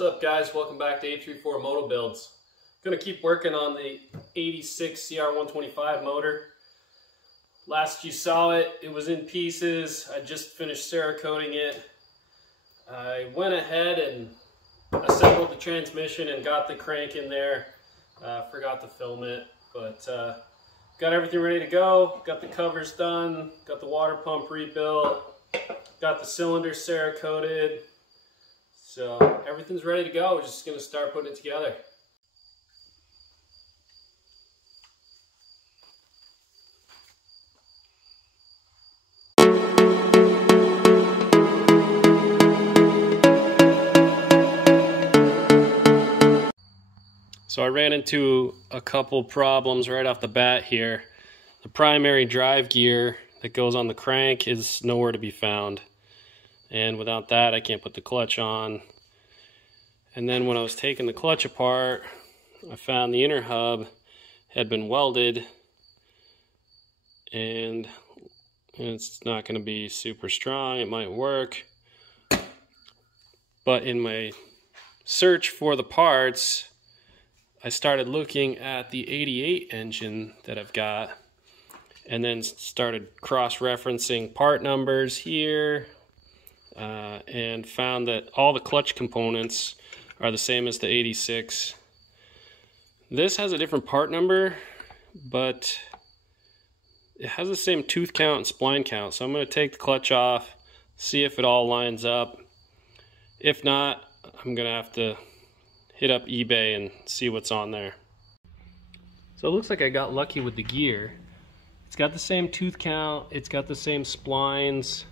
What's up, guys? Welcome back to 834 Moto Builds. Gonna keep working on the 86 CR125 motor. Last you saw it, it was in pieces. I just finished Cerakoting it. I went ahead and assembled the transmission and got the crank in there. Forgot to film it, but got everything ready to go. Got the covers done, got the water pump rebuilt, got the cylinder Cerakoted. So everything's ready to go. We're just gonna start putting it together. So I ran into a couple problems right off the bat here. The primary drive gear that goes on the crank is nowhere to be found. And without that, I can't put the clutch on. And then when I was taking the clutch apart, I found the inner hub had been welded, and it's not going to be super strong. It might work, but in my search for the parts, I started looking at the 88 engine that I've got, and then started cross-referencing part numbers here, and found that all the clutch components are the same as the 86. This has a different part number, but it has the same tooth count and spline count. So I'm going to take the clutch off, see if it all lines up. If not, I'm going to have to hit up eBay and see what's on there. So it looks like I got lucky with the gear. It's got the same tooth count, it's got the same splines,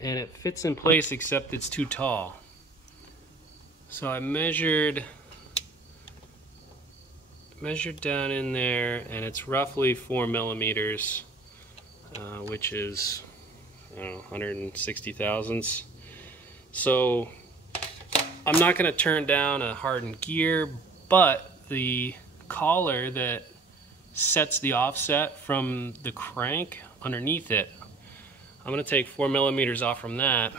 and it fits in place except it's too tall. So I measured down in there, and it's roughly 4 millimeters, which is, I don't know, 160 thousandths. So I'm not going to turn down a hardened gear, but the collar that sets the offset from the crank underneath it, I'm going to take 4 millimeters off from that,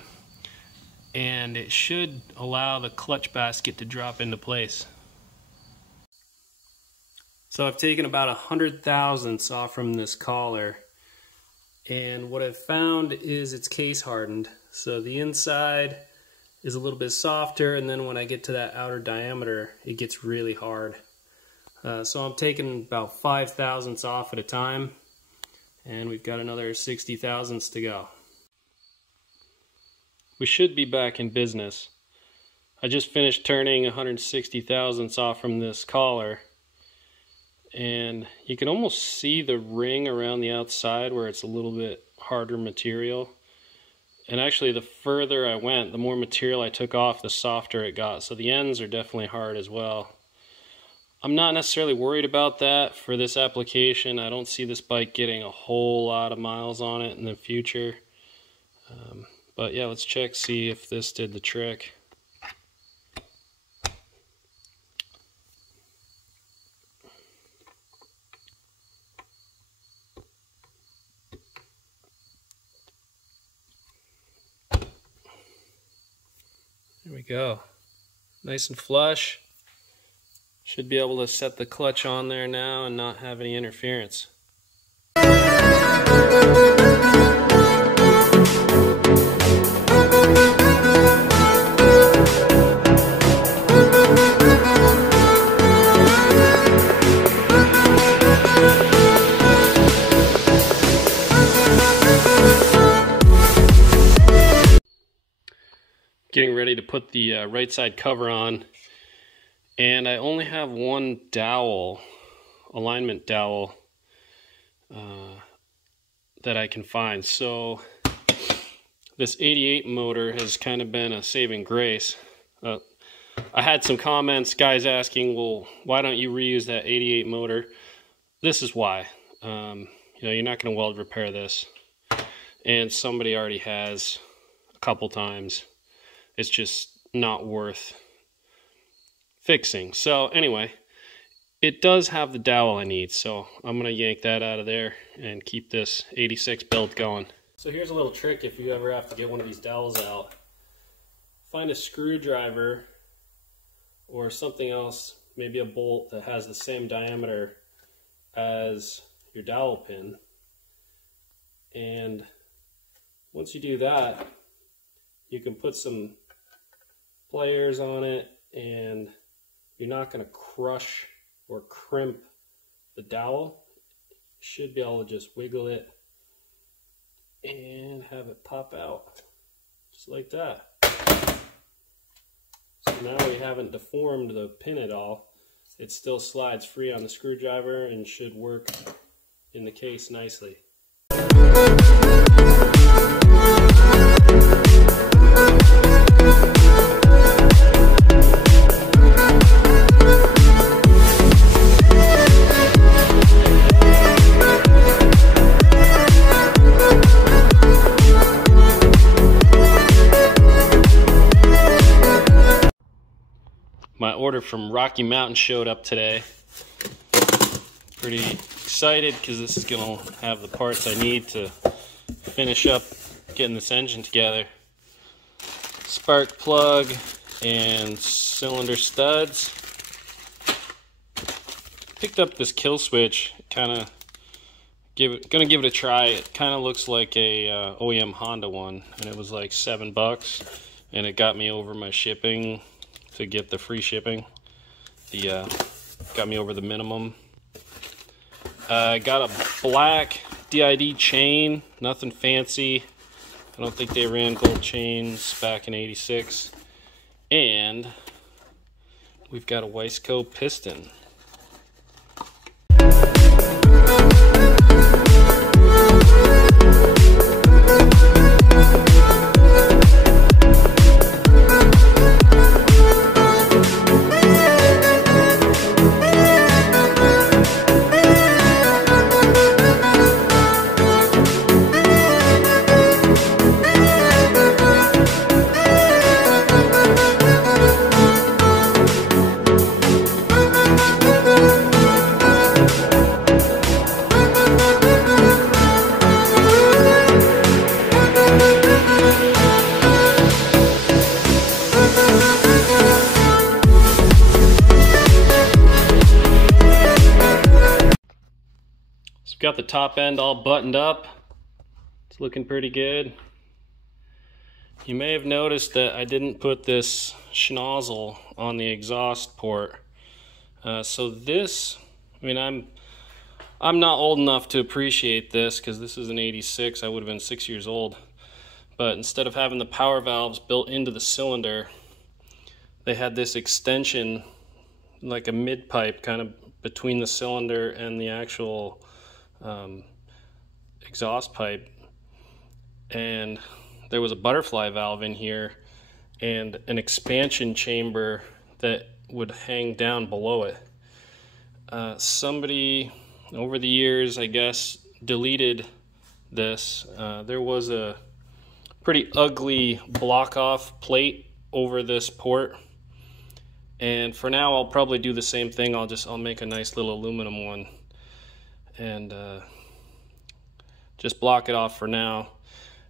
and it should allow the clutch basket to drop into place. So I've taken about 100 thousandths off from this collar, and what I've found is it's case hardened. So the inside is a little bit softer, and then when I get to that outer diameter, it gets really hard. So I'm taking about 5 thousandths off at a time, and we've got another 60 thousandths to go. We should be back in business. I just finished turning 160 thousandths off from this collar, and you can almost see the ring around the outside where it's a little bit harder material. And actually, the further I went, the more material I took off, the softer it got. So the ends are definitely hard as well. I'm not necessarily worried about that for this application. I don't see this bike getting a whole lot of miles on it in the future. But yeah, let's check, see if this did the trick. There we go. Nice and flush. Should be able to set the clutch on there now and not have any interference. Getting ready to put the right side cover on, and I only have one dowel, alignment dowel, that I can find. So this 88 motor has kind of been a saving grace. I had some comments, guys asking, well, why don't you reuse that 88 motor? This is why. You know, you're not going to weld repair this, and somebody already has a couple times. It's just not worth fixing. So anyway, it does have the dowel I need, so I'm going to yank that out of there and keep this 86 build going. So here's a little trick if you ever have to get one of these dowels out. Find a screwdriver or something else, maybe a bolt that has the same diameter as your dowel pin. And once you do that, you can put some pliers on it, and you're not going to crush or crimp the dowel. You should be able to just wiggle it and have it pop out, just like that. So now we haven't deformed the pin at all. It still slides free on the screwdriver and should work in the case nicely. My order from Rocky Mountain showed up today. Pretty excited because this is going to have the parts I need to finish up getting this engine together. Spark plug and cylinder studs. Picked up this kill switch, gonna give it a try. It kind of looks like a OEM Honda one, and it was like $7, and it got me over my shipping to get the free shipping. Got me over the minimum. Got a black DID chain, nothing fancy. I don't think they ran gold chains back in '86. And we've got a Weisco piston. Got the top end all buttoned up. It's looking pretty good. You may have noticed that I didn't put this schnozzle on the exhaust port. So this, I mean, I'm not old enough to appreciate this because this is an '86. I would have been 6 years old. But instead of having the power valves built into the cylinder, they had this extension, like a mid pipe, kind of between the cylinder and the actual exhaust pipe, and there was a butterfly valve in here and an expansion chamber that would hang down below it. Somebody over the years, I guess, deleted this. There was a pretty ugly block off plate over this port, and for now I'll probably do the same thing. I'll make a nice little aluminum one and just block it off for now.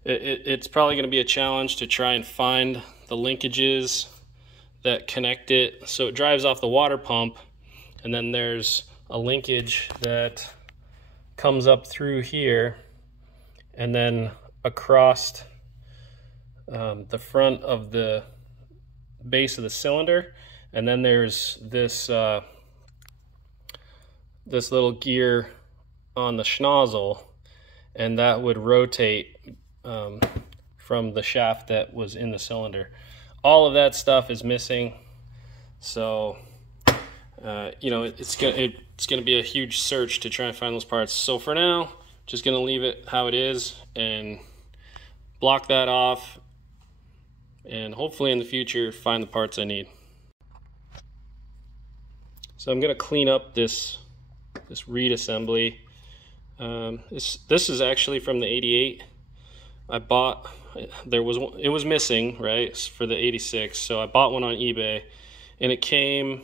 It's probably going to be a challenge to try and find the linkages that connect it so it drives off the water pump, and then there's a linkage that comes up through here and then across the front of the base of the cylinder, and then there's this this little gear on the schnozzle, and that would rotate from the shaft that was in the cylinder. All of that stuff is missing, so you know, it's gonna be a huge search to try and find those parts. So for now, just gonna leave it how it is and block that off, and hopefully in the future find the parts I need. So I'm gonna clean up this reed assembly. This is actually from the '88. I bought, it was missing, right, for the '86, so I bought one on eBay, and it came,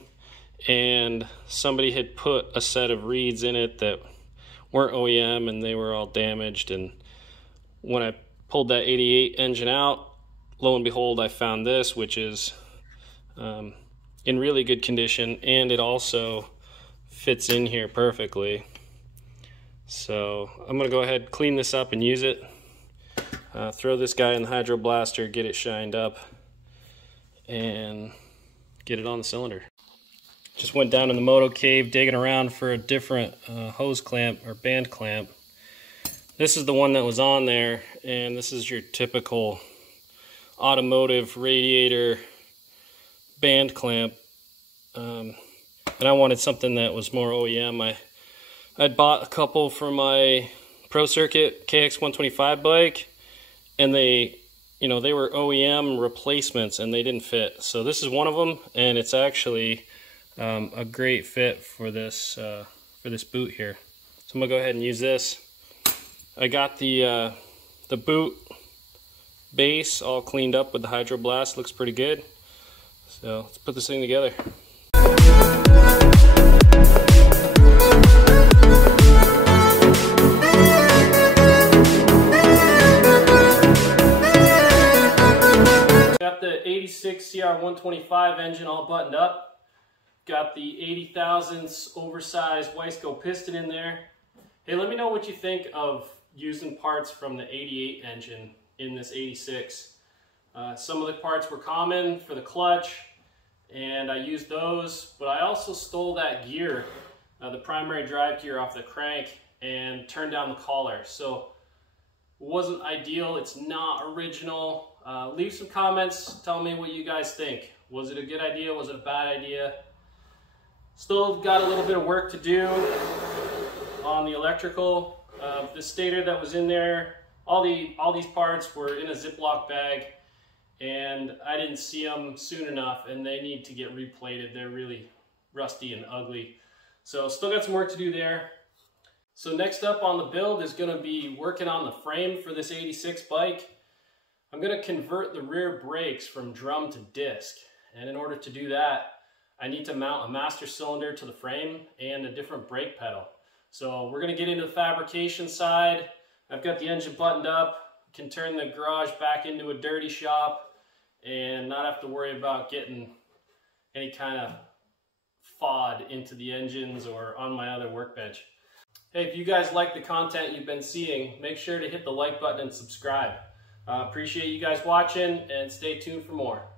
and somebody had put a set of reeds in it that weren't OEM, and they were all damaged. And when I pulled that '88 engine out, lo and behold, I found this, which is in really good condition, and it also fits in here perfectly. So I'm gonna go ahead, clean this up and use it. Throw this guy in the hydro blaster, get it shined up, and get it on the cylinder. Just went down in the moto cave digging around for a different hose clamp or band clamp. This is the one that was on there, and this is your typical automotive radiator band clamp. And I wanted something that was more OEM. I'd bought a couple for my Pro Circuit CR125 bike, and they were OEM replacements and they didn't fit. So this is one of them, and it's actually a great fit for this boot here. So I'm gonna go ahead and use this. I got the boot base all cleaned up with the Hydro Blast. Looks pretty good. So let's put this thing together. Got the 86 CR125 engine all buttoned up. Got the 80 thousandths oversized Weisco piston in there. Hey, let me know what you think of using parts from the 88 engine in this 86. Some of the parts were common for the clutch, and I used those, but I also stole that gear, the primary drive gear, off the crank and turned down the collar. So it wasn't ideal, it's not original. Leave some comments, tell me what you guys think. Was it a good idea? Was it a bad idea? Still got a little bit of work to do on the electrical. The stator that was in there, all these parts were in a Ziploc bag, and I didn't see them soon enough, and they need to get replated. They're really rusty and ugly. So still got some work to do there. So next up on the build is going to be working on the frame for this 86 bike. I'm going to convert the rear brakes from drum to disc, and in order to do that, I need to mount a master cylinder to the frame and a different brake pedal. So we're going to get into the fabrication side. I've got the engine buttoned up, can turn the garage back into a dirty shop and not have to worry about getting any kind of FOD into the engines or on my other workbench. Hey, if you guys like the content you've been seeing, make sure to hit the like button and subscribe. Appreciate you guys watching, and stay tuned for more.